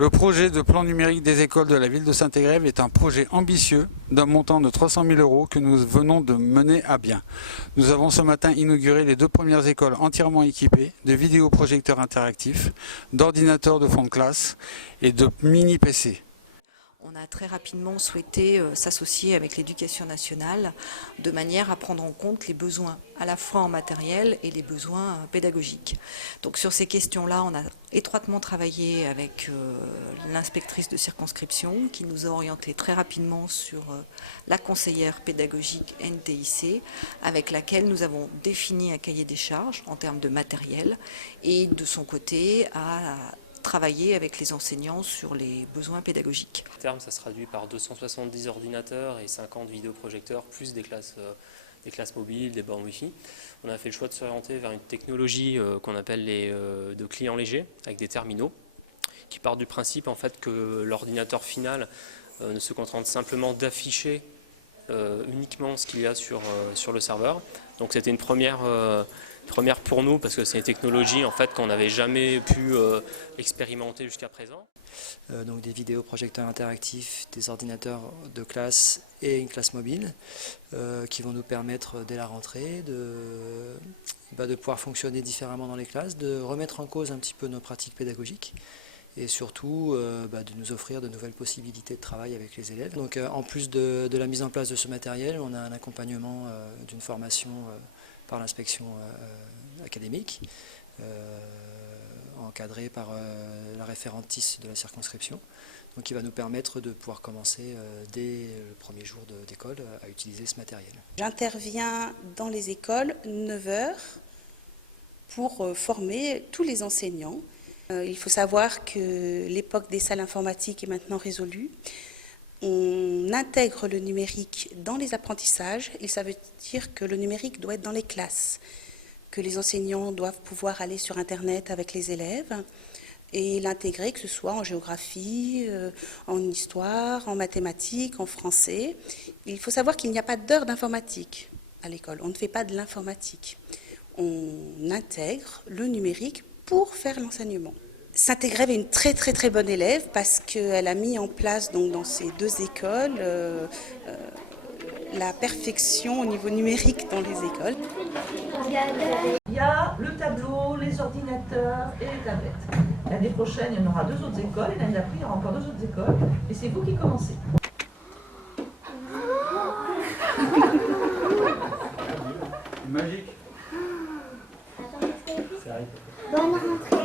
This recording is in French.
Le projet de plan numérique des écoles de la ville de Saint-Égrève est un projet ambitieux d'un montant de 300 000 € que nous venons de mener à bien. Nous avons ce matin inauguré les 2 premières écoles entièrement équipées de vidéoprojecteurs interactifs, d'ordinateurs de fond de classe et de mini-PC. On a très rapidement souhaité s'associer avec l'Éducation nationale de manière à prendre en compte les besoins à la fois en matériel et les besoins pédagogiques. Donc sur ces questions-là, on a étroitement travaillé avec l'inspectrice de circonscription qui nous a orientés très rapidement sur la conseillère pédagogique NTIC avec laquelle nous avons défini un cahier des charges en termes de matériel et de son côté à travailler avec les enseignants sur les besoins pédagogiques. À terme, ça se traduit par 270 ordinateurs et 50 vidéoprojecteurs, plus des classes mobiles, des bornes Wi-Fi. On a fait le choix de s'orienter vers une technologie qu'on appelle de clients légers, avec des terminaux, qui part du principe en fait que l'ordinateur final ne se contente simplement d'afficher uniquement ce qu'il y a sur le serveur. Donc c'était une première pour nous parce que c'est une technologie en fait qu'on n'avait jamais pu expérimenter jusqu'à présent. Donc des vidéoprojecteurs interactifs, des ordinateurs de classe et une classe mobile qui vont nous permettre dès la rentrée de pouvoir fonctionner différemment dans les classes, de remettre en cause un petit peu nos pratiques pédagogiques et surtout de nous offrir de nouvelles possibilités de travail avec les élèves. Donc en plus de la mise en place de ce matériel, on a un accompagnement d'une formation par l'inspection académique, encadrée par la référente de la circonscription, donc qui va nous permettre de pouvoir commencer dès le premier jour d'école à utiliser ce matériel. J'interviens dans les écoles 9 h pour former tous les enseignants. Il faut savoir que l'époque des salles informatiques est maintenant résolue. On intègre le numérique dans les apprentissages et ça veut dire que le numérique doit être dans les classes, que les enseignants doivent pouvoir aller sur Internet avec les élèves et l'intégrer, que ce soit en géographie, en histoire, en mathématiques, en français. Il faut savoir qu'il n'y a pas d'heure d'informatique à l'école, on ne fait pas de l'informatique. On intègre le numérique pour faire l'enseignement. Saint-Égrève est une très bonne élève parce qu'elle a mis en place donc, dans ces 2 écoles la perfection au niveau numérique dans les écoles. Il y a le tableau, les ordinateurs et les tablettes. L'année prochaine, il y en aura 2 autres écoles et l'année d'après, il y aura encore 2 autres écoles et c'est vous qui commencez. Magique. Bonne rentrée.